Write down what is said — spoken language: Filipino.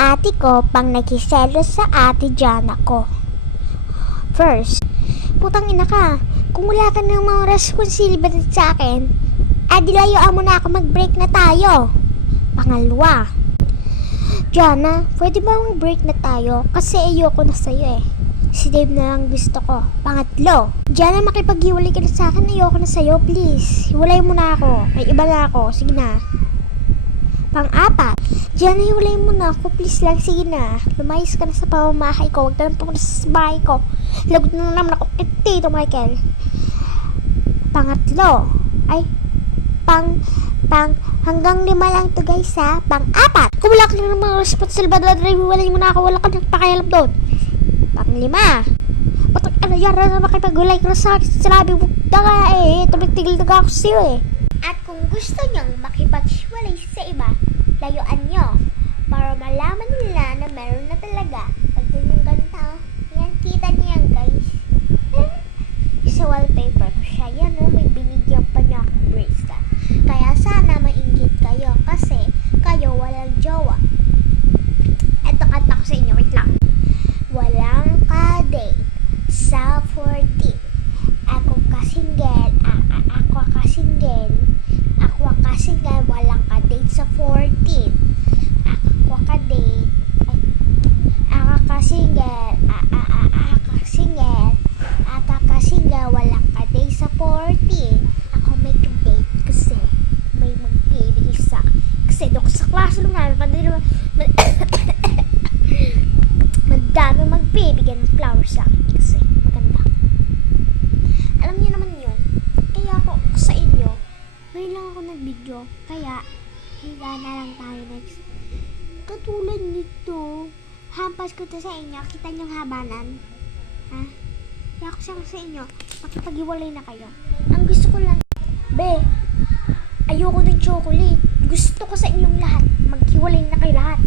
ate ko pang nagkiselos sa ate Jana ko. First, putang ina ka, kung wala ka ng mga responsibility sa akin, di layuan mo na ako, mag-break na tayo. Pangalawa, Jana, pwede ba mag-break na tayo? Kasi ayoko na sa'yo eh. Si Dave na lang gusto ko. Pangatlo, Jana, makipag-hiwalay ka na sa akin, ayoko na sa'yo, please. Hiwalay mo na ako, may iba na ako, sige na. Pang-apat, Jana, hiwalay mo na ako, please lang, sige na. Lumayas ka na sa pamamahay ko, huwag ka na pumunta sa bahay ko. Lagot na naman ako kay Tito Michael. Pangatlo, hanggang 5 lang to guys ha. Pang-apat, kung wala ka na ng mga responsibilidad, hiwalay mo na ako, wala ka nang pakialam doon. Pang-5, ba't yara na makipag-hulay ka na sa akin, sinabi mo na nga eh, tumigtigil na ako sa'yo eh. At kung gusto nyong makipag-hiwalay sa iba, layuan nyo para malaman nila na meron na talaga. Pag din yung ganda, yan, kita niyan guys. Sa wallpaper ko siya, yan may binigyan pa niya akong bracelet. Kaya sana mainggit kayo kasi kayo walang jowa. Eto kanta ko sa inyo, wait lang. Walang ka-date sa 14. Ako kasinggel, ako kasinggel, walang ka-date sa 14. Ako ka-date, ako kasinggel, walang ka-date sa 14. Ako may ka-date kasi may magbibigay sa kasi doon sa classroom namin madami magbibigay ng flowers sa akin kasi maganda. Alam niyo naman yun. Kaya ako sa inyo, ngayon lang ako nag-video. Kaya, higa na lang tayo next. Katulad nito, hampas ko to sa inyo. Kita niyong habanan. Ha? Kaya ako sa inyo, makipag-iwalay na kayo. Ang gusto ko lang, ayoko ng chocolate. Gusto ko sa inyong lahat, maghiwalay na kayo lahat.